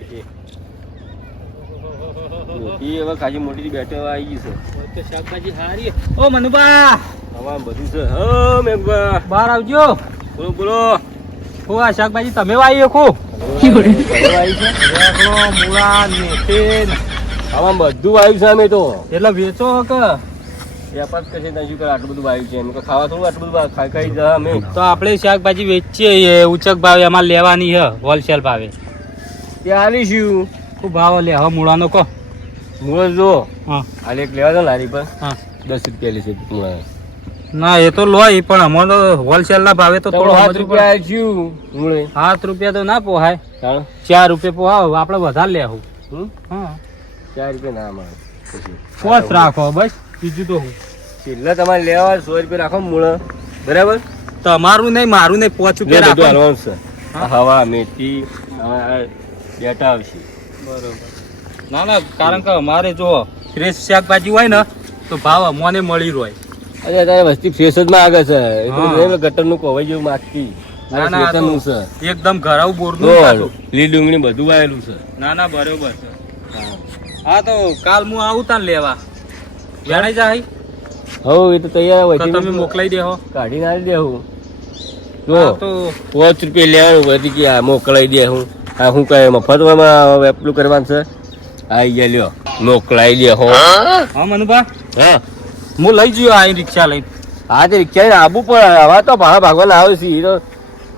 પડશે. હવે કાજી મોટી બેઠો આવી ગઈ છે. શાકભાજી હારી. ઓ મનુબા હવા બધું છે. હો મેઘબા બહાર આવજો. બોલો બોલો. ઓ આ શાકભાજી તમે વાવી શકો? મૂળા મેથીન આમાં બધું વાવ્યું છે અમે તો. એટલે વેચો કે વેપાર કરશે ત્યાં શું કરે? આટલું બધું વાવ્યું છે એમ કે ખાવા થોડું આટલું બધું ખાઈ ખાઈ જા અમે. તો આપણે શાકભાજી વેચીએ ઉચક ભાવે એમાં લેવાની છે હોલસેલ ભાવે. ત્યાં આલીશું. શું ભાવ લે હવે મૂળાનો કહો? મૂળો જો હા હાલે એક લેવા દો લારી પર. હા 10 રૂપિયા લેશે મૂળા. ના એ તો લોય પણ અમારો હોલસેલ ના ભાવે તો થોડો 7 રૂપિયા આલ્યું મૂળે. 7 રૂપિયા તો ના પોહાય. ચાલો 4 રૂપિયા પોહાવ આપણે વધારે લેવું. હા 4 રૂપિયા ના મળે. પોચ રાખો બસ બીજું તો હું છેલ્લા તમારે લેવા 100 રૂપિયા રાખો મૂળો. બરાબર? તમારું નહીં મારું નહીં 5 રૂપિયા રાખો. હાલવાનું છે. હવા મેથી બેટા આવશે. બરોબર. ના ના કારણ કે અમારે જો ફ્રેશ શાકભાજી હોય ને તો ભાવ અમને મળી રહે. અરે તારે વસ્તી ફ્રેશ જ માં આગળ છે. ગટર નું કોવાઈ જેવું માગતી. ના ના આ તો એકદમ ઘરાવ બોરનું કાઢું. લીલી ડુંગળી બધું વાયેલું છે. ના ના બરોબર છે. હા તો કાલ હું આવું તાન લેવા. વેણાઈ જાય હો એ તો તૈયાર હોય. તમે મોકલાઈ દેહો. કાઢી ના દેવું. જો તો 5 રૂપિયા લેવાનું બધી કે આ મોકલાઈ દે. હું આ શું કહે મફત વેપલું કરવાનું છે. આઈ ગયા લ્યો મોકલાઈ દે હો. હા મનુભા હા હું લઈ જયો આ રિક્ષા લઈને. હા તે રિક્ષા ને આબુ પણ હવા તો ભાડા ભાગવાના આવે છે. તો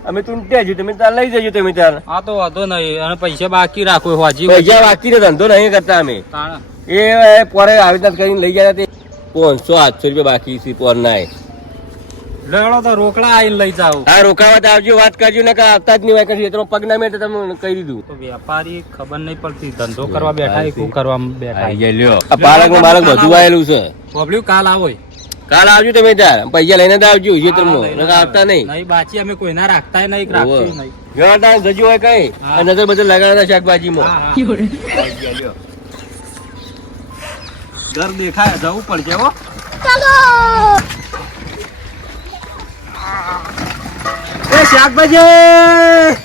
અમે તૂંટ્યા છું તમે ત્યાં લઈ જજો. તમે ત્યાં હા તો વાંધો નહીં અને પૈસા બાકી રાખો હાજી. પૈસા બાકી ધંધો નહીં કરતા અમે. એ પોરે આવી રીતના કરીને લઈ ગયા તે 500-800 રૂપિયા બાકી છે પોર ના. લેવડો તો રોકડા આવીને લઈ જાવ. હા રોકાવા આવજો વાત કરજો ને આવતા જ નહીં હોય કશું. એ પગ ના મેં તમે કહી દીધું. તો વેપારી ખબર નહીં પડતી ધંધો કરવા બેઠા શું કરવા બેઠા. લ્યો આ પાલક નું બાલક બધું આવેલું છે. બબલ્યુ કાલ આવો. કાલ આવજો તમે ત્યાં પૈસા લઈને જ આવજો. આવતા નહીં નહીં બાચી અમે કોઈના રાખતા નહીં રાખશું નહીં. વ્યવહાર જજો હોય કઈ નજર બદલ લગાડતા શાકભાજીમાં. ઘર દેખાય જવું પડશે હો. એ શાકભાજી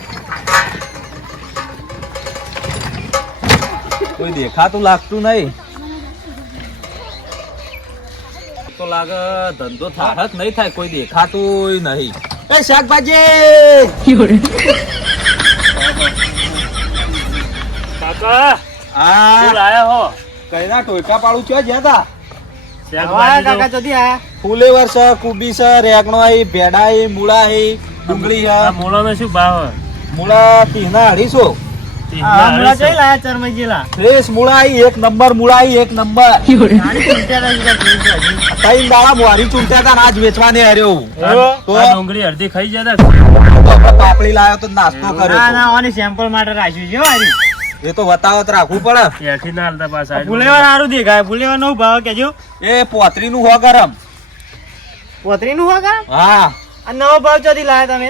કોઈ દેખાતું લાગતું નહીં. તો લાગે ધંધો થાય જ નહીં થાય. કોઈ દેખાતું નહીં. એ શાકભાજી કાકા આ લાયા હો કઈના ટોયકા પાડું છે જ્યાં કાકા જતી આયા. ફુલેવર છે, કુબી છે, રેગણો હે, ભેડા હે, મૂળા હે, ડુંગળી છે. મૂળો નો શું ભાવ મૂળા 250. મૂળા જઈ લાયા ચરમજીલા ફ્રેશ મૂળા હે, એક નંબર મૂળા હે, એક નંબર. 3 દાડા મોરી ચૂંટ્યા હતા આજ વેચવાને હાર્યો. તો ડુંગળી અડધી ખાઈ જતા પાપડી લાયો તો નાસ્તો કર્યો. ના ના ઓની સેમ્પલ માટે રાખ્યું છે હારી. એ તો વતાવત રાખવું પડે. એથી ના હાલતા પાછા ફુલેવર સારું દેખાય. ફુલેવર નો ભાવ કેજો. એ 35 નું હો ગરમ. 35 નું હોગા હા આ નવો ભાવ ચોથી લાયા તમે.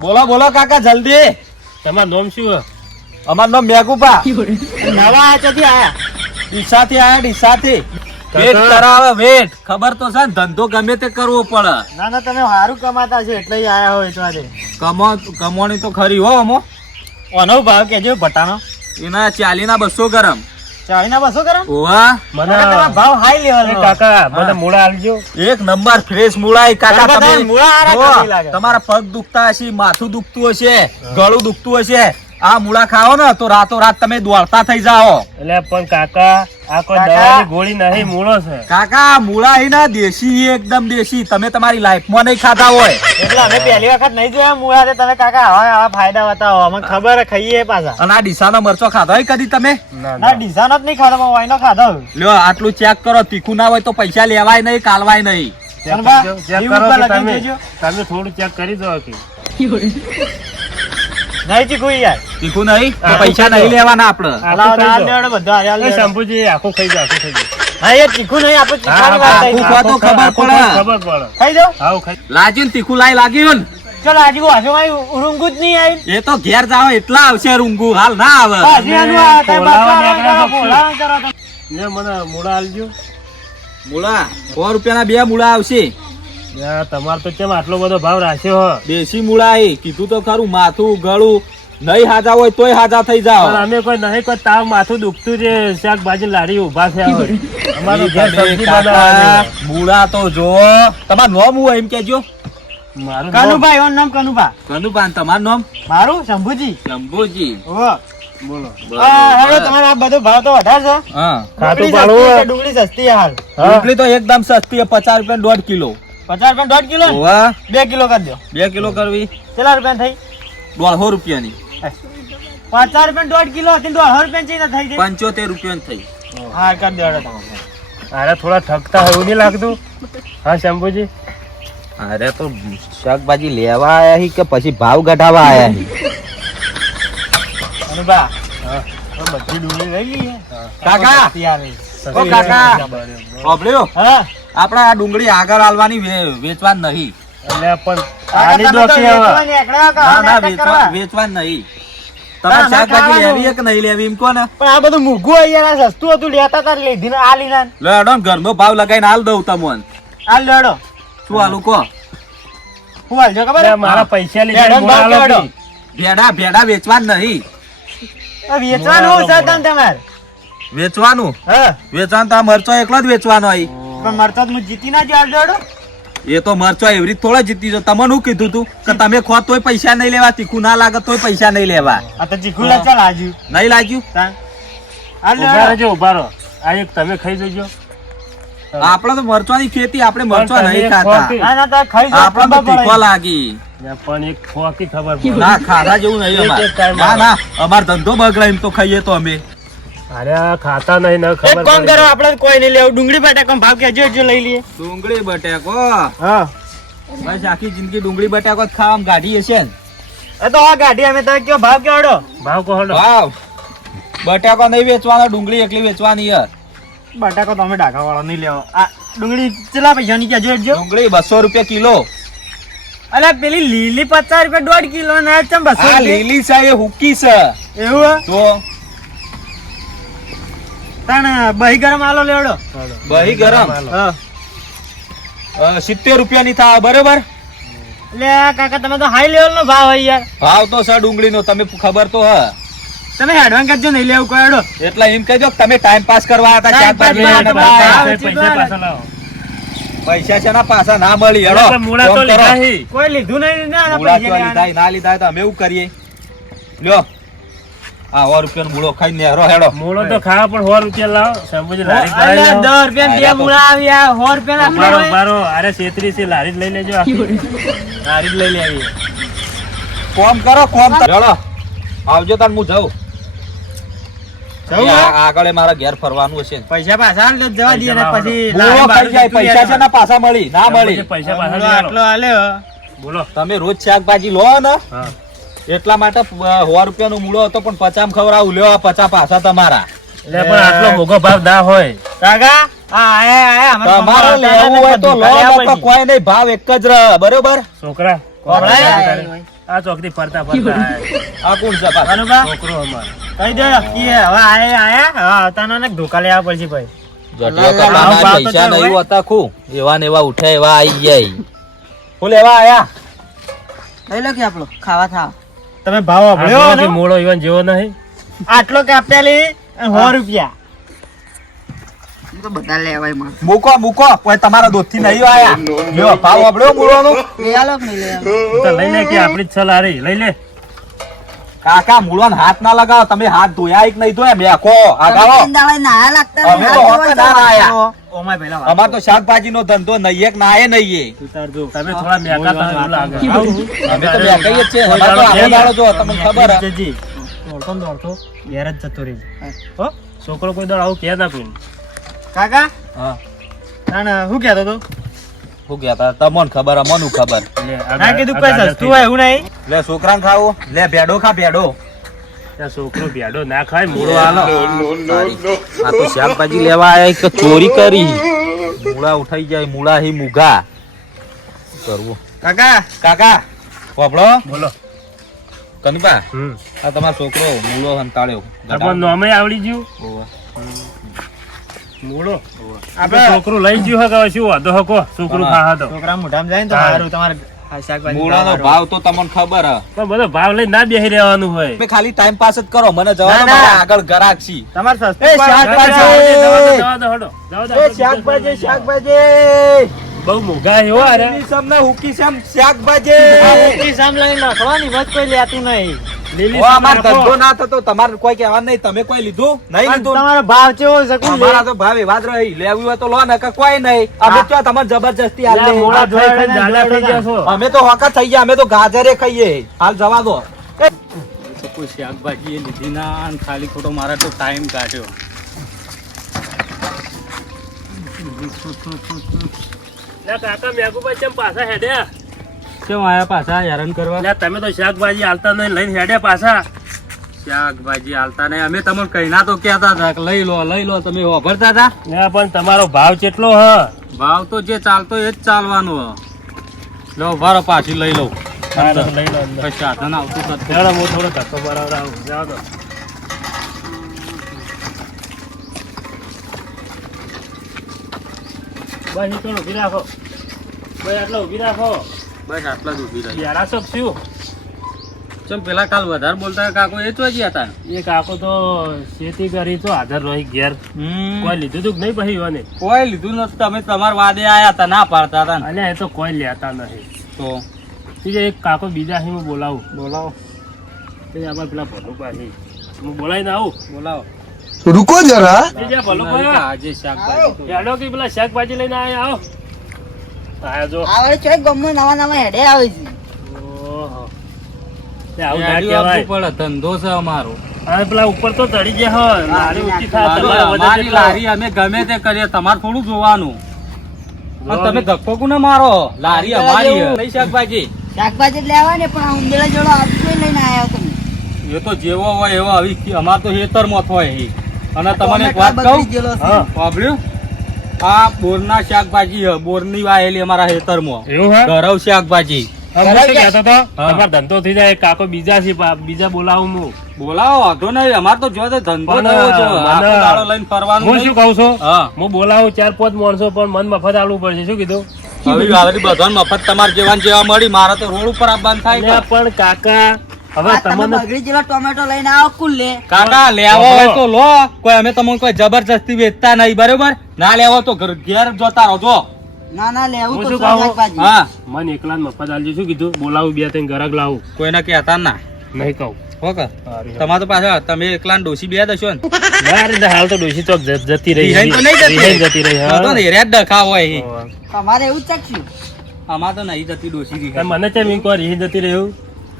બોલો બોલો કાકા જલ્દી. તમારું નામ શું અમાર નામ મેઘુબા. નવા ચોથી આયા ડીસાથી આયા ડીસાથી. વેટ કરાવે વેટ. ખબર તો છે ને ધંધો ગમે તે કરવો પડે. ના ના તમે સારું કમાતા છો એટલે આયા હોય તો આજે કમોણી તો ખરી હો અમો. ઓનો ભાવ કેજો ભટાનો. એના 40 ના 200 ગરમ. 40 ના 200 ગરમ. ઓવા મને ભાવ હાઈ લેવલ કાકા મને મૂળા આલજો. એક નંબર ફ્રેશ મૂળા કાકા. તમે મૂળા હારા લાગે. તમારા પગ દુખતા હશે, માથું દુખતું હશે, ગળું દુખતું હશે, આ મૂળા ખાઓ ને તો રાતો રાત તમે દોડતા થઈ જાઓ. એટલે પણ કાકા આ કોઈ દવાની ગોળી નહીં મૂળો છે કાકા. મૂળા હી ના દેશી એકદમ દેશી. તમે તમારી લાઈફમાં નહીં ખાધા હોય એટલે અમે પહેલી વખત નહીં જોયા મૂળા તે તમે કાકા આવા ફાયદા બતાવો. અમને ખબર ખાઈએ પાછા. અને આ ડીસાનો મરચો ખાધો હોય કદી તમે? ના ડીસાનો જ નહીં ખાધો પણ વાયનો ખાધો. લ્યો આટલું ચેક કરો. તીખું ના હોય તો પૈસા લેવાય નહીં કાલવાય નહીં. તમે થોડું ચેક કરી દો કે નહીં ચીકું યાર. તીખું નહીં તો પૈસા નહીં લેવાના આપડે. શંભુજી આખું ખાઈ જાવ આખું ખાઈ જાવ. હા એ તીખું નહીં આપણે આખું ખા તો ખબર પડે. ખબર પડે ખાઈ જાવ. હાઉ ખાઈ લાજી ને તીખું લાગ્યું ને. ચલો આજુ વાસોમાં ઊંઘ જ નહીં આવી. એ તો ઘેર જાવ એટલા આવશે રૂંગુ. હાલ ના આવે. મને મૂળા આલજો. મૂળા 100 રૂપિયાના 2 મૂળા આવશે. તમારે તો કેમ આટલો બધો ભાવ રાખ્યો? દેશી મૂળા એ કીધું તો ખરું. માથું ગળું નહીં હાજા હોય તોય હાજા થઈ જાવ. પણ અમે કોઈ નહીં કોઈ તાવ માથું દુખતું છે શાકભાજી લારી ઊભા થયા હોય અમારો ઘેર તમે સબ્જી કાકા બનાવવાની. મૂળા તો જો તમારું નામ હું એમ કેજો. મારું નામ- કનુભાઈ એનું નામ કનુભા. કનુભાઈ તમારું નામ મારું શંભુજી. શંભુજી. ઓહો. બોલો. હવે તમારે આ બધો ભાવ તો વધારે છે. હા ખાતું ડુંગળી પાડવું સસ્તી હોય. છે, ડુંગળી સસ્તી છે હાલ. હા? ડુંગળી તો એકદમ સસ્તી 50 રૂપિયા 1.5 કિલો. 50 રૂપિયા 1.5 કિલો ને? હોવા 2 કિલો કરી દો. 2 કિલો કરવી કેટલા રૂપિયા થઈ? 150 રૂપિયાની. 50 રૂપિયા 1.5 કિલો હતી 150 રૂપિયા થઈ ગઈ. 75 રૂપિયાની થઈ. હા કરી દો હેડો તમે. અરે થોડા થકતા હોય એવું નહીં લાગતું? હા શંભુજી. અરે તો શાકભાજી લેવા આયા હી કે પછી ભાવ ઘટાવા આયા હી? કનુભા હા. હવે બધી ડુંગળી લઈ લઈએ. કાકા! સસ્તી આવે. ઓ કાકા સાંભળ્યો? હા. આપણે આ ડુંગળી આગળ આલવાની વેચવાની નહીં. એટલે પણ કાકા, આની તમે તો ડોકી હવે. વેચવાની એકડા કરો, ના ના નાટક કરવા. વેચવાની નહીં. ના, તમારે ના, શાકભાજી ખાવાનું. લેવી કે નહીં લેવી એમ કહો ને. પણ આ બધું મૂઘું હોય યાર, આ સસ્તું હતું લેતા તાર લીધી ને આ લીધા ને. લે અડો ને ઘરનો ભાવ લગાઈને હાલ દઉં તમને. આ લેડો શું હાલું કહો? હું હાલજો ખબર એટલે હે? મારા પૈસા બે લીધા ડન ભાવ મોડા કેવડો? નથી. ભેડા ભેડા વેચવાનું નહીં. આ વેચવાનું છે તને તમારે. વેચવાનું હા વેચવાનું તો આ મરચો એકલો જ વેચવાનો હોય. પણ મરતો તો હું જીતી ના જાવ લેડો. એ તો મરચો એવી રીતે થોડા જીતી જો. તમને શું કીધું તું કે તમે ખો તોય પૈસા નહીં લેવા, તીખું ના લાગે તોય પૈસા નહીં લેવા. આ તો ચીખુલા ચાલ આજુ. નહીં લાગ્યું? તાન. આ ઉભા લેડો. રહેજો ઉભા રહો. આ એક તમે ખાઈ જજો. આપણે તો મરચાની ખેતી, આપણે મરચો પણ નહીં તમે ખાતા. ખોટી. ના ના તાર ખાઈ જા, આપણે તો ખબર પડે. તીખો લાગી. પણ એક ખોકી ખબર પડે. ના ખાધા જેવું નહીં અમાર. એક time ના ના અમાર ધંધો બગડે એમ તો ખાઈએ તો અમે. અરે આ ખાતા નહીં ને એક ખબર કામ પડી. કરો, આપણે કોઈ નહીં લેવું. ડુંગળી બટાકા ભાવ કેજો એટલો લઈ લઈએ. ડુંગળી બટાકો હા બસ આખી જિંદગી ડુંગળી બટાકો જ ખાવામાં કાઢી હશે ને. એ તો આ ગાડી અમે તો કયો ભાવ કેવડો? ભાવ કહો હેડો. વાવ બટાકો નહીં વેચવાનો, ડુંગળી એકલી વેચવાની યાર. બટાકો તો અમે ડાકા વાળો નહીં લેવો. આ ડુંગળી કેટલા પૈસાની કેજો એટલો? ડુંગળી 200 રૂપિયા કિલો. અલ્યા પેલી લીલી 50 રૂપિયા 1.5 કિલો ના ચમ 200 આ રૂપિયા? લીલી છે એ હુકી છે. એવું હે? તો તાણ બહી ગરમ આલો લેવડો. બહી ગરમ હા 70 રૂપિયાની થાય બરોબર. એટલે કાકા તમે તો હાઈ લેવલ નો ભાવ હોય યાર. ભાવ તો છે ડુંગળીનો તમને ખબર તો હ. તમે એડવાન્સ કરજો નહીં લેવું કોઈ હેડો. એટલે એમ કહેજો કે તમે ટાઈમ પાસ કરવા હતા શાકભાજી Time લેવાના pass હતા. કરવા. પૈસા પાછા લાવો. પૈસા છે ના પાછા ના મળી હેડો. એટલે મૂળા તો ફોન કરો. લીધા હી. કોઈ લીધું નહીં ને આના મૂળા પૈસા તો લેવાના. લીધા ના લીધા હોય તો અમે એવું કરીએ. લ્યો આ 100 રૂપિયાનો મૂળો ખાઈને નેહરો હેડો. મૂળો તો ખાવા પણ 100 રૂપિયા લાવો. શંભુજી લારી અલ્યા કરાવી 10 રૂપિયા બે લાવો. મૂળા આવ્યા 100 રૂપિયા ના બારો હોય. બારો અરે 33 છે લારી જ લઈ લેજો આખી. લારી જ લઈ લેવી. કોમ કરો કોમ હેડો. આવજો તાન હું જાઉં. જવું આ- હે? આગળ મારા ઘેર ફરવાનું હશે ને. પૈસા પાછા આલ દો, જવા દઈએ ને પૈસા પછી મૂળો ખાઈ જાય પૈસા છે ના પાછા મળી ના મળી. શંભુજી પૈસા પાછા મૂળો લઈ આટલો આલો. આલ્યો. બોલો. તમે રોજ શાકભાજી લો ને હા. એટલા માટે 100 રૂપિયાનો મૂળો હતો પણ 50 ખવડાવું. લ્યો આ 50 પાછા તમારા. એટલે પણ આટલો મોંઘો ભાવ ના હોય. કાકા આ આયા આયા અમારા તમારે પપ્પા લેવું હોય તો લો, દુકાને નકર પછી. કોઈ નહીં, ભાવ એક જ રહે બરોબર. છોકરા કોકડા? આ ચોકથી ફરતા ફરતા આ કોણ છે પાછા? કનુભા, છોકરો અમારો. કહી દે કે હવે આયા હવે આવતાનો ને ધોકા લેવા પડશે ભાઈ. જટિયા ભાવ કપાના તો પૈસા ચાલુ નહીં હોય. હોતા ખુ એવા ને એવા ઉઠ્યા એવા આઈ જાય. હું લેવા આયા? લઈ લો કે આપણો ખાવા થાવ. તમે ભાવ આ સાંભળ્યો જોવાથી ને? મોળો ઈવન જેવો નહીં. આટલો કાપ્યાલી 100 રૂપિયા. એ તો બધા લેવાય માં. મૂકો મૂકો કોઈ તમારા દોસ્તી નહીં આયા. લ્યો ભાવ આપડ્યો મૂળોનો. લઈ આલો કે નહીં લઈ આલો? તો લઈ લે કે આપણી જ છે લારી લઈ લે. કાકા મૂળોને હાથ ના લગાવો. તમે હાથ ધોયા એક નહીં ધોયા બેકો આગાવો. તમે દાડા નાયા લાગતા અમે નહીં, તો હાથ હોતે ધોવાય ના તો આયા. ઓ માય પહેલા વાત. અમાર તો શાકભાજી નો ધંધો નહીં એક ના એ નહીં. તું તાર જો. તમે થોડા મેકા તમે એવું લાગે. અમે તો બેકાઈ જ છે. અમાર તો આવો દાડો જો તમને ખબર હે. જજી. દોડતો ને દોડતો ઘેર જ જતો રહી. હો? છોકરો કોઈ દાડો આવું કહે ના કોઈ. કાકા હા તાણ શું કહેતો તો? શું કહેતા તમને ખબર અમનું ખબર. લે, આ ના કીધું આ કોઈ ગાડર સસ્તું હોય એવું નહીં. લે છોકરાને ખાવું. લે ભેડો ખા ભેડો. ત્યાં છોકરો ભેડો ના ખાય મૂળો આલો. સારી. આ તો શાકભાજી લેવા આયા કે ચોરી કરી. મૂળા ઉઠાઈ જાય મૂળા હી મુઘા. શું કરવું? કાકા કાકા પોપડો બોલો. કનબા હમ. આ તમારો છોકરો મૂળો હંતાળ્યો. આપણને નામે આવડી ગયું ઓવે. મૂળો. આપણે છોકરું લઈ ગયું હે કે હવે શું વાંધો હકો છોકરું હા. ખા હતો. છોકરા મોઢામાં જાય ને તો હા. સારું તમારે આ શાકભાજી મૂળાનો ભાવ તો તમને ખબર હ પણ બધો ભાવ લઈને ના બેસી રહેવાનું હોય. તમે ખાલી ટાઈમ પાસ જ કરો મને જવા દો ના, ના. મારા આગળ ગરાક છી તમારે સસ્તું એ પડે. શાકભાજી! જવા દો, હડો. જવા દો, આપણે શાકભાજી બીજું શાકભાજી બહુ મોંઘા છે હો અરે. લીલી સમ ને હુકી સમ આ શાકભાજી મોટી સામ લઈને લખવાની વચ કોઈ લેતું નહીં. લીલી ઓ અમાર શાક ધંધો રાખો. ના થતો તમારે કોઈ કહેવાનું નહીં તમે કોઈ લીધું નહીં પણ લીધું તમારો ભાવ કેવો છે કોણ લે? અમારા તો ભાવ એવા જ રહી લેવું હોય તો લો ને કોઈ નહીં અમે તો તમને જબરજસ્તી હાલ એટલે દે. મોડા જોઈ જોઈને જાડા થઈ ગયા છો. અમે તો હોકા થઈ ગયા અમે તો ગાજરે ખાઈએ હાલ જવા દો તો કોઈ શાકભાજી એ લીધી ના અને ખાલી ખોટો મારા તો ટાઈમ કાઢ્યો. લે કાકા મેઘુભાઈ ચમ પાછા હેડ્યા? કેમ આયા પાછા હેરાન કરવા? લે તમે તો શાકભાજી હાલતા નહીં લઈને હેડ્યા પાછા. શાકભાજી હાલતા નહીં અમે તમને કહીના તો કહેતા હતા કે લઈ લો તમે વાપરતા હતા. લે પણ તમારો ભાવ કેટલો હ? ભાવ તો જે ચાલતો એ જ ચાલવાનું હ. લો ભારો પાછી લઈ લઉં હા, લઈ લો અંદર. કઈ સાધન આવતું નથી. હેડો, હું થોડો ધક્કો બરાબર જાવ દો. બસ ઈ થોડું ઊભી રાખો. બસ આટલો ઊભી રાખો. બસ આટલા જ ઊભી રહી. યારા શોખ શું? ચમ પેલા કાલ વધારે બોલતા કાકો એ તો ગયા હતા. એ કાકો તો ખેતી કરી તો હાજર રહી ઘેર. કોઈ લીધું તું કે નહીં પછી એને? કોઈ લીધું નથી તમે તમારા વાદે આયા હતા ના પાડતા હતા ને. અલ્યા એ તો કોઈ લેતા નહીં. તો બીજો એક કાકો બીજા છે હું બોલાવું. બોલાવો તે આમાં પેલા ભલુપા છે. હું બોલાવીને આવું. બોલાવો रुको जरा બીજા ભલુપા. આજે શાકભાજી તો હેડો કે પેલા શાકભાજી લઈને આયા આવો. આયા જો. આ વળી ચોય ગમમાં નવા હેડે આવે છે. ઓહો. તે આવું ના ગાડીઓ આપવું કહેવાય. પડે ધંધો છે અમારો. હવે પેલા ઉપર તો ચડી ગયા હો. લારી ઊંચી થાય તમારે વધારે અમારી જેટલો. લારી અમે ગમે તે કરીએ તમારે થોડું જોવાનું અને તમે ધક્કો કોને મારો લારી અમારી હે. લઈ શાકભાજી શાકભાજી જ લેવા ને પણ આ ઉંદેડા જોડો આપી લઈને આવ્યા તમે. એ તો જેવો હોય એવો આવી અમાર તો હેતરમાં હોય એ. અને તમને એક વાત ટોમેટો કહું બગડી ગયેલો છે. હા. સાંભળ્યું આ બોરના શાકભાજી હે બોરની વાયેલી અમારા હેતરમાં એવું હે? ઘરવ શાકભાજી હવે હું શું કહેતો હતો? હા. તમારો ધંધો થઈ જાય કાકો બીજા છે બીજા બોલાવું હું. બોલાવો વાંધો નહીં અમાર તો જો તે ધંધો પણ થયો છે મને- આખો દાડો લઈને ફરવાનું હું શું નહીં. કહું છું? હા હું બોલાવું 4-5 માણસો પણ મન મફત આલવું પડશે. શું કીધું? હવે આવી બધાને મફત તમારે જેવા ને જેવા મળી મારે તો રોડ ઉપર આવવાનું થાય અલ્યા છે. પણ કાકા હવે આ તમે તમને બગડી ગયેલો ટોમેટો લઈને આવો કુલ લે. કાકા લેવો હોય તો લો કોઈ અમે તમને કોઈ જબરજસ્તી વેચતા નહીં બરોબર ના લેવો તો ઘેર જોતા રહો જો ના લેવું હું તો શું છે કહું? શાકભાજી. હા મન એકલા જ મફત આલજો. શું કીધું? બોલાવું 2-3 ગ્રાહક લાવું. કોઈને કહેતા ના નહીં કહું. હો કે સારું. તમારે તો પાછા તમે એકલા ડોસી બે દશો ને ના રે, હાલ તો ડોશી ચોક જતી રહી. રિહાઈ તો નહીં જતી. રિહાઈ જતી રહી. હા તો હા. ને રેડ ડખા હોય એ. તમારે એવું જ ચાખ્યું. અમાર તો નહીં જતી ડોસી તમે રિહાઈ. મને કેમ ઇન્કો રિહાઈ જતી રહ્યું?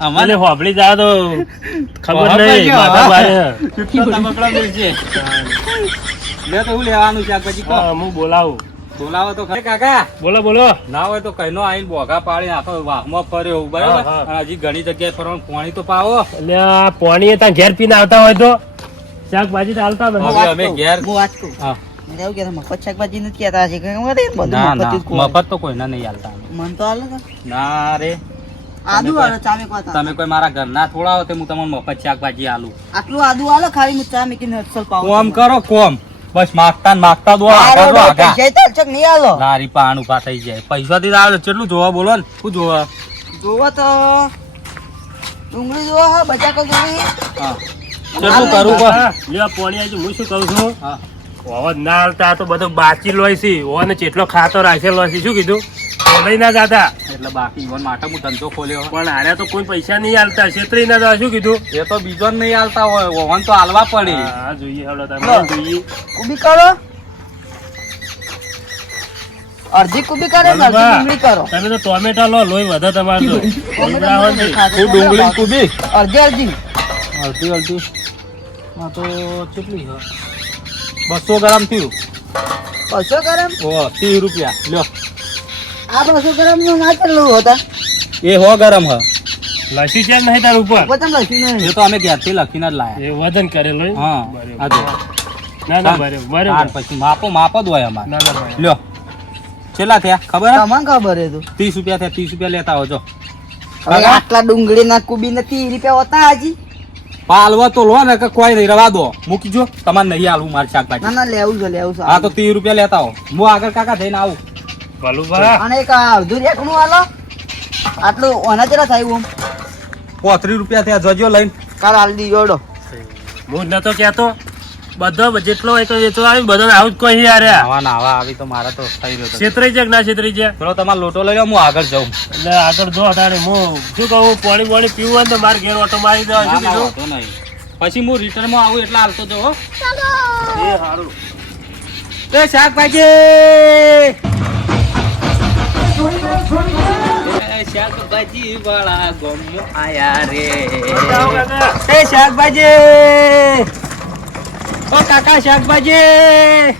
અમારે મને હોબળી જાવ તો ખબર ખબર નહીં. નહીં. માથા મારે. કેટલો તમકડો મિલશે. લે તો હું લેવાનું શાકભાજી કહો હા, હું બોલાવું. બોલાવો તો ખરી કાકા બોલો બોલો. ના હોય તો કઈનો આઈને બોઘા પાડી આખો વાહમાં ફર્યો બરાબર હા, હા. અને હજી ઘણી જગ્યાએ ફરવાનું પાણી તો પાવો એટલે આ પોણીએ ત્યાં ઘેર પીને આવતા હોય તો શાકભાજી તો હાલતા હવે નથી. અમે ઘેર હું વાત કહું. હા. મને એવું કહેતા મફત શાકભાજી નથી કહેતા છે કે ખબર છે? બધું ના મફત ના જ ખવાય. મફત તો કોઈના નહીં હાલતા અમે. મન તો હાલે છે. ના રે આદુ કોઈ- હાલો, ચા મેકવા તા. તમે કોઈ મારા ઘરના થોડા હો તો હું તમને મફત શાકભાજી આલું આટલું આદુ હાલો, ખાલી હું ચા મેકીને અસલ પાઉં કોમ છું. કરો કોમ બસ માગતા ને માગતા દો આ આગા દો રોડે આગા. પૈસા ચાલશે કે નહીં હાલો? લારી પાન ઉભા થઈ જાય પૈસા થી આવે કેટલું જોવા બોલો ને શું જોવા જોવો તો ડુંગળી જોવો હા, બટાકા જોવી. હા કેટલું કરું કહો? હા, લ્યો પોણી આવી. હું શું કહું છું? હા હોવ જ ના હાલતા. આ તો બધો બાચી લોય છે. ઓને ચેટલો ખાતો રાખેલો છે. શું કીધું? લઈ ના જાતા. એટલે બાકી ઈવન માટે હું ધંધો ખોલ્યો પણ આરે તો કોઈ પૈસા નહીં હાલતા. છેતરી ના જવા. શું કીધું? એ તો બીજો જ નહીં હાલતા હોય ઓવન તો હાલવા પડે હા, જોઈએ હેડો તમે. લો. જોઈએ. કુબી કરો. અડધી કુબી કરે ને અડધી ડુંગળી કરો. તમે તો ટોમેટા લો. લોહી વધે તમારે તો. ઉભરાવો નહીં. હું ડુંગળી કૂબી અડધી અડધી. અડધી અડધી હા તો કેટલી છે 200 ગ્રામ થયું 200 ગ્રામ? ઓ 30 રૂપિયા લ્યો આ 200 ગ્રામ નું ના કેટલું હતા? એ 100 ગ્રામ હ લસી છે નહીં તાર ઉપર? પોતાને લખ્યું નહીં. એ તો અમે ઘેરથી લખીને જ લાયા એ વજન કરેલો હોય? હા બરાબર. આ જો ના ના બરાબર તાન બરાબર. પછી માપો જ હોય અમારે ના ના બરાબર. લ્યો કેટલા થયા ખબર હે? તમને ખબર હતું. 30 રૂપિયા થયા 30 રૂપિયા લેતા આવજો હવે આટલા ડુંગળી ના કુબી ને 30 રૂપિયા હોતા હજી. પાલવા તો લો ને કે કોઈ નહીં રવા દો મૂકી જો તમારે નહીં હાલવું મારી શાકભાજી ના ના લેવું છે લેવું છે. હા તો 30 રૂપિયા લેતા આવો હું આગળ કાકા થઈને આવું ભલું ભલા. અને એક અડધું રેકનું હાલો. આટલું ઓના ચેલા થાય ઓમ 35 રૂપિયા થયા જજો લઈને. કાલ હાલ દી જોડો. હું નતો કહેતો બધો જેટલો હોય તો વેચવા આવી બધાને આવું જ કોઈ યાર નાવા નાવા આવી તો મારા તો થઈ રહ્યો છે. છેતરાઈ છે કે ના છેતરાઈ છે ચલો તમારો લોટો લઈ લો, હું આગળ જાઉં. એટલે આગળ જો તારે હું શું કહું પાણી પાણી પીવું હોય ને તો મારે ઘેર ઓટો મારી દેવા શું ના, ના, કીધું વાંધો નહીં. પછી હું રિટર્નમાં આવું એટલે હાલતો જાઉં હો. એ સારું એ શાકભાજી શાકભાજી વાળા ગમો આયા રે. એ શાકભાજી ઓ કાકા શાકભાજી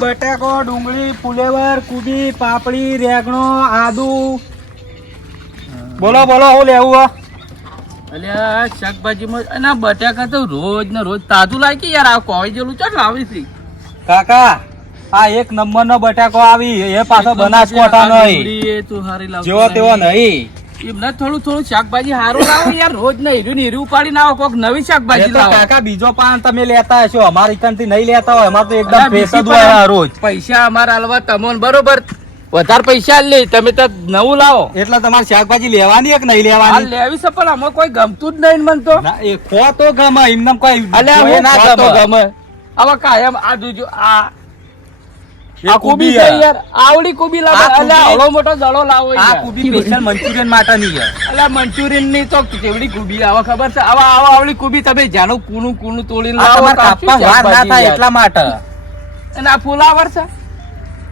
બટાકો ડુંગળી ફુલેવર કુબી પાપડી રેગણો આદુ બોલો બોલો હું લેવું હો? અલ્યા શાકભાજીમાં અને આ બટાકા તો રોજ ને રોજ તાજું લાગી યાર. આ કોઈ જેલું ચાલ આવી છે કાકા આ એક નંબર નો બટાકો આવી એ પાછો બનાસકોઠા નહીં એ તું હારી લાવ જેવો તેવો નહીં. એમને થોડું શાકભાજી સારું લાવો યાર. રોજ ને હીરું ઉપાડી ના આવો, કોક નવી એ શાકભાજી તો લાવો. કાકા બીજો પાન તમે લેતા હશો, અમારી કંથી નહીં લેતા હોય. અમારે તો એકદમ અલ્યા, ફ્રેશ જ બીજી હોય પાન રોજ. પૈસા અમારા હાલવા તમને બરોબર વધારે પૈસા લે તમે તો નવું લાવો. એટલે તમારે શાકભાજી લેવાની કે નહીં આ લેવાની? લેવી છે પણ આમાં કોઈ ગમતું જ નહીં મને તો. ના, એ ખો તો ગમે એમને કોઈ અલ્યા જોઈએ હું ના ખાતો ગમે. ગમે. હવે કાયમ આ જોજો આ એ આ કુબી કુબી છે યાર. આવડી કુબી લાવો. આ કુબી- અલ્યા આવડો મોટો દડો લાવો આ યાર. કુબી સ્પેશિયલ મંચુરિયન માટે નહીં યાર. અલ્યા મંચુરિયન ની તો કેવડી કુબી આવે ખબર છે? આવા આવડી કુબી તમે જાણો કૂણું તોડીને આ લાવો તમારે તો કાપવા શું વાર ના શાકભાજી થાય યાર? એટલા માટે. અને આ ફુલાવર છે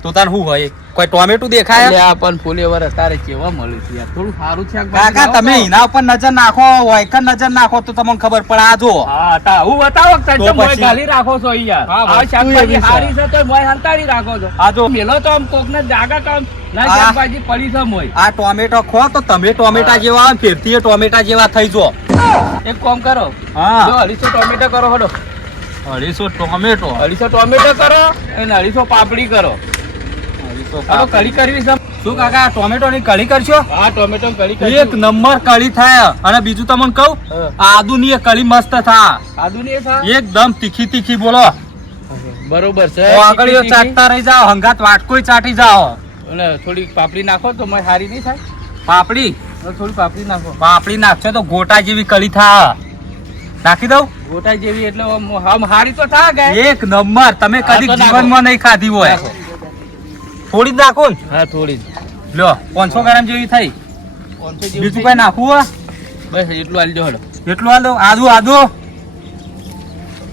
તો તાર શું હોય? કોઈ ટોમેટું દેખાય? અલ્યા પણ ફુલેવર અત્યારે કેવા મળે છે યાર. થોડું સારું છે કાકા તમે એના ઉપર નજર નાખો, વાયકર નજર નાખો તો તમને ખબર પડે. આ જો હા તા હું બતાવો કે તો તમે મોય પછી? ગાલી રાખો છો યાર. હા, આ વસ્તુ શાકભાજી એવી છે. હારી છે તો મોય હંતાડી રાખો છો. આ જો મેલો તો આમ કોકને જાગા તો આમ ના આ- શાકભાજી પડી છે મોય. આ ટોમેટો ખો તો તમે ટોમેટા જેવા આવે, ફેરથી એ ટોમેટા જેવા થઈ જો. એક કામ કરો હા જો 250 ટોમેટો કરો હડો. 250 ટોમેટો 250 ટોમેટો કરો અને 250 પાપડી કરો. હવે કઢી કરવી છે. શું કાકા ટોમેટો ની કઢી કરશો? હા ટોમેટો કઢી એક કરવી. નંબર કઢી થાય. અને બીજું તમને કહું, આદુ ની કઢી મસ્ત થાય, આદુ ની થા એકદમ તીખી તીખી. બોલો બરોબર છે. આગળીઓ તીખી, ચાટતા રહી જાઓ, હંગાત વાટકોય ચાટી જાઓ. અને થોડી પાપડી નાખો તો મોય હારી નહીં થાય. પાપડી હવે થોડી પાપડી નાખો. પાપડી નાખશો તો ગોટા જેવી કઢી થાય. નાખી દઉં? ગોટા જેવી એટલે આમ હારી તો થા ગાય. એક નંબર. તમે હા, કદી તો નાખો. જીવનમાં નહીં ખાધી હોય. નાખો. થોડી જ નાખો ને. હા થોડી જ. લ્યો 500 ગ્રામ જેવી થઈ. 500 જેવું બીજું થઈ. કઈ નાખવું હોય? બસ એટલું આલજો હડો. એટલું આલો. આદુ આદુ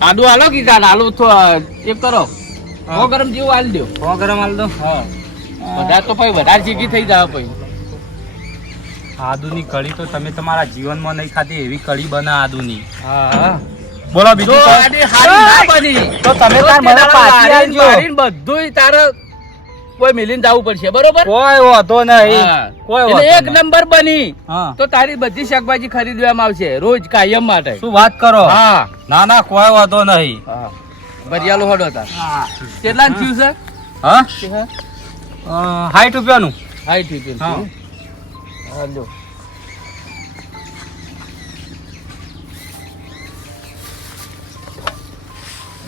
આદુ આલો કીધા આલુ તો એક કરો 100 ગ્રામ જેવું આલી દો. 100 ગ્રામ આલ દો. હા વધારે તો પછી વધારે ચીકી થઈ જાય પછી. આદુની કઢી તો તમે તમારા જીવનમાં નહીં ખાધી એવી કઢી બને આદુની. હા બોલો બીજું જો કોઈ? આડી હારી ના બની. તો તમે તાર મને પાછી આલજો. મારીને બધુંય તારે કોઈ મિલીને જવું પડશે બરોબર. કોઈ વાંધો નહીં. હા. કોઈ એટલે વાંધો એક નહીં. નંબર બની હા. તો તારી બધી શાકભાજી ખરીદવામાં આવશે રોજ કાયમ માટે. શું વાત કરો? હા ના ના કોઈ વાંધો નહીં. હા ભરિયાલો હડો તાર. કેટલા થયું છે? હા 60 રૂપિયાનું. હાઈ ઠીક છે. હા. હાલો.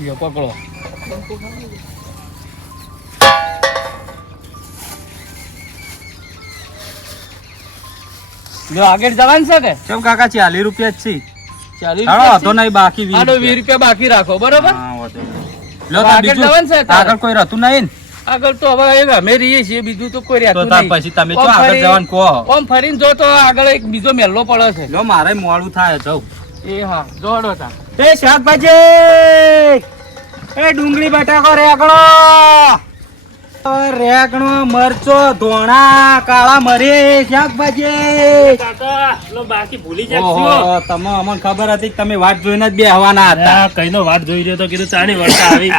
યો પકડો. જો આગળ જવાનું છે કે કેમ કાકા 40 રૂપિયા જ છે. 40 હાલો વાંધો નહીં, બાકી 20 આડો 20 રૂપિયા. રૂપિયા બાકી રાખો બરોબર. હા, વાંધો નહીં. લ્યો હવે તાર આગળ બીજું? જવાનું છે તારે? આગળ કોઈ રહેતું નહીં ને? આગળ તો હવે એક અમે રહીએ છીએ બીજું તો કોઈ તો રહેતું તાર નહીં. પછી તમે ઓમ જો આગળ ફરી- જવાનું કહો. ઓમ ફરીને જો તો આગળ એક બીજો મેલ્લો પડે છે. લ્યો મારે મોડું થાય જવું. એ હા જોડો તા. એ શાકભાજી, એ ડુંગળી બટાકો રેગણો, રેગણો મરચો ધોણા કાળા મરી શાકભાજી. કાકા લો બાકી ભૂલી જાય ઓહો, તમે અમને ખબર હતી કે તમે વાટ જોઈને જ બેહવાના હતા. કઈ નો વાટ જોઈ રહ્યો તો કીધું ચાણી વળતા આવી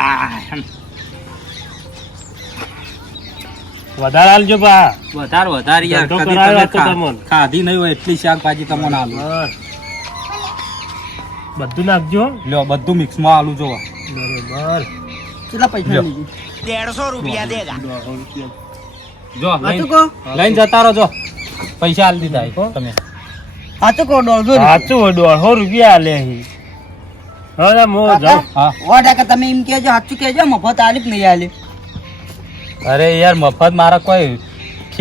વધારે આલજો બા વધારે યાર, ધંધો કદી કરાયો તમે તો તમને. ખાધી નહીં હોય એટલી શાકભાજી તમને આલુ. બધું નાખજો લ્યો બધું મિક્સમાં આલુ જોવા. બરોબર કેટલા પૈસા લ્યો. લીધી? જો આ તો લઈને કહો. લઈને જતા રહો. જો પૈસા આલી દીધા એ તમે. આ તો કહો 150 રૂપિયા. સાચું 150 રૂપિયા આલે અહીં. હવે હું જાઉં હા ઓ ડાકા તમે એમ કહેજો સાચું કહેજો મફત આલી કે નહીં આલી. અરે યાર મફત મારા કોઈ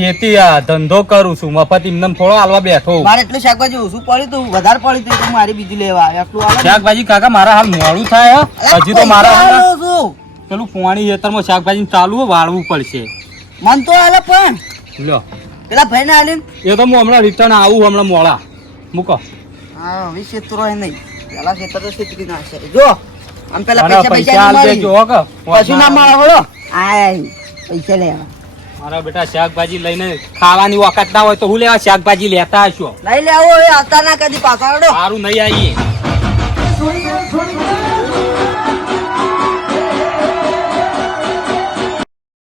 ખેતી આ ધંધો કરું છું મફત એમને થોડો હાલવા બેઠો મારે એટલું શાકભાજી ઓછું પડ્યું તું વધારે પડ્યું તું એટલે મારી બીજું લેવા આવ્યો. એટલું હાલો ને. શાકભાજી કાકા મારા હાલ મોડું થાય હો. અલા, હજુ તો મારા પૈસા હાલ આલો છું. પેલું પોણી ખેતરમાં શાકભાજી ચાલુ હોય, વાળવું પડશે. મન તો હાલે પણ લ્યો પેલા ભાઈ ને હાલે એ તો હું હમણાં રિટર્ન આવું હમણાં મોડા મૂકો. હા હવે ક્ષેત્રો એ નહીં પેલા ક્ષેત્ર તો છેતરી નાખશે. જો આમ પેલા અને પૈસા પૈસા હાલ પૈસા દેજો હો કે. પછી ના મળે બોલો આય પૈસા લેવા મારા બેટા શાકભાજી લઈને ખાવાની વખત ના હોય તો હું લેવા શાકભાજી લેતા હશો. લઈ લેવો હવે આવતા ના કદી પાછા હડો. સારું નહીં આવીએ.